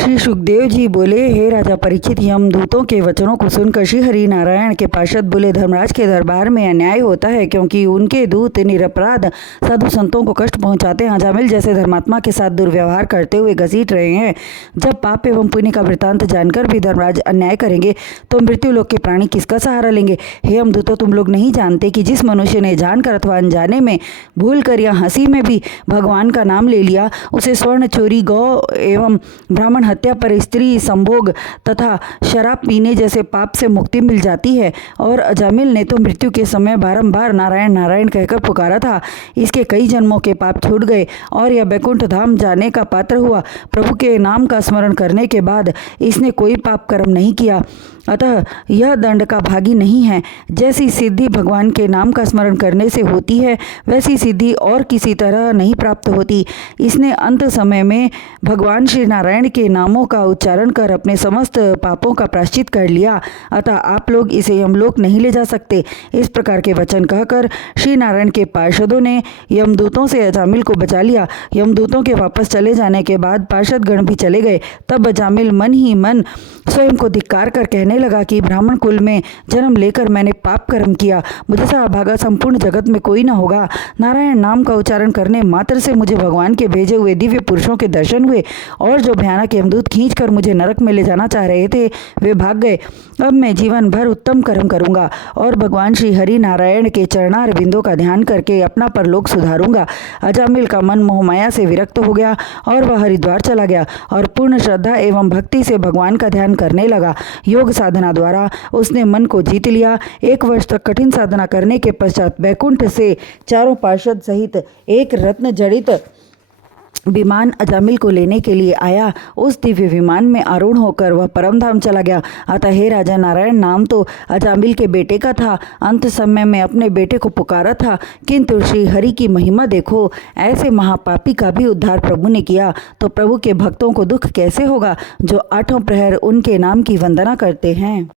श्री सुखदेव जी बोले, हे राजा परीक्षित, यमदूतों के वचनों को सुनकर श्री हरि नारायण के पार्षद बोले, धर्मराज के दरबार में अन्याय होता है, क्योंकि उनके दूत निरपराध साधु संतों को कष्ट पहुंचाते हैं। अजामिल जैसे धर्मात्मा के साथ दुर्व्यवहार करते हुए घसीट रहे हैं। जब पाप एवं पुण्य का वृत्तांत जानकर भी धर्मराज अन्याय करेंगे तो मृत्यु लोक के प्राणी किसका सहारा लेंगे? हे यमदूतों, तुम लोग नहीं जानते कि जिस मनुष्य ने जानकर अथवा अनजाने में भूल कर या हंसी में भी भगवान का नाम ले लिया, उसे स्वर्ण चोरी, गौ एवं ब्राह्मण हत्या पर, स्त्री संभोग तथा शराब पीने जैसे पाप से मुक्ति मिल जाती है। और अजामिल ने तो मृत्यु के समय बारंबार नारायण नारायण कहकर पुकारा था। इसके कई जन्मों के पाप छूट गए और यह बैकुंठ धाम जाने का पात्र हुआ। प्रभु के नाम का स्मरण करने के बाद इसने कोई पाप कर्म नहीं किया, अतः यह दंड का भागी नहीं है। जैसी सिद्धि भगवान के नाम का स्मरण करने से होती है, वैसी सिद्धि और किसी तरह नहीं प्राप्त होती। इसने अंत समय में भगवान श्री नारायण के नामों का उच्चारण कर अपने समस्त पापों का प्रायश्चित कर लिया, अतः आप लोग इसे यमलोक नहीं ले जा सकते। इस प्रकार के वचन कहकर श्री नारायण के पार्षदों ने यमदूतों से अजामिल को बचा लिया। यमदूतों के वापस चले जाने के बाद पार्षद गण भी चले गए। तब अजामिल मन ही मन स्वयं को धिक्कार कर कहने लगा कि ब्राह्मण कुल में जन्म लेकर मैंने पाप कर्म किया। मुझे सा अभागा संपूर्ण जगत में कोई न होगा। नारायण नाम का उच्चारण करने मात्र से मुझे भगवान के भेजे हुए दिव्य पुरुषों के दर्शन हुए, और जो भयानक यमदूत खींचकर मुझे नरक में ले जाना चाह रहे थे वे भाग गए। अब मैं जीवन भर उत्तम कर्म करूंगा और भगवान श्री हरि नारायण के चरणार बिंदों का ध्यान करके अपना परलोक सुधारूंगा। अजामिल का मन मोहमाया से विरक्त हो गया और वह हरिद्वार चला गया और पूर्ण श्रद्धा एवं भक्ति से भगवान का ध्यान करने लगा। योग साधना द्वारा उसने मन को जीत लिया। 1 वर्ष तक कठिन साधना करने के पश्चात बैकुंठ से चारों पार्षद सहित एक रत्न जड़ित विमान अजामिल को लेने के लिए आया। उस दिव्य विमान में आरूढ़ होकर वह परमधाम चला गया। अतः हे राजा, नारायण नाम तो अजामिल के बेटे का था। अंत समय में अपने बेटे को पुकारा था, किंतु श्री हरि की महिमा देखो, ऐसे महापापी का भी उद्धार प्रभु ने किया। तो प्रभु के भक्तों को दुख कैसे होगा जो 8 प्रहर उनके नाम की वंदना करते हैं।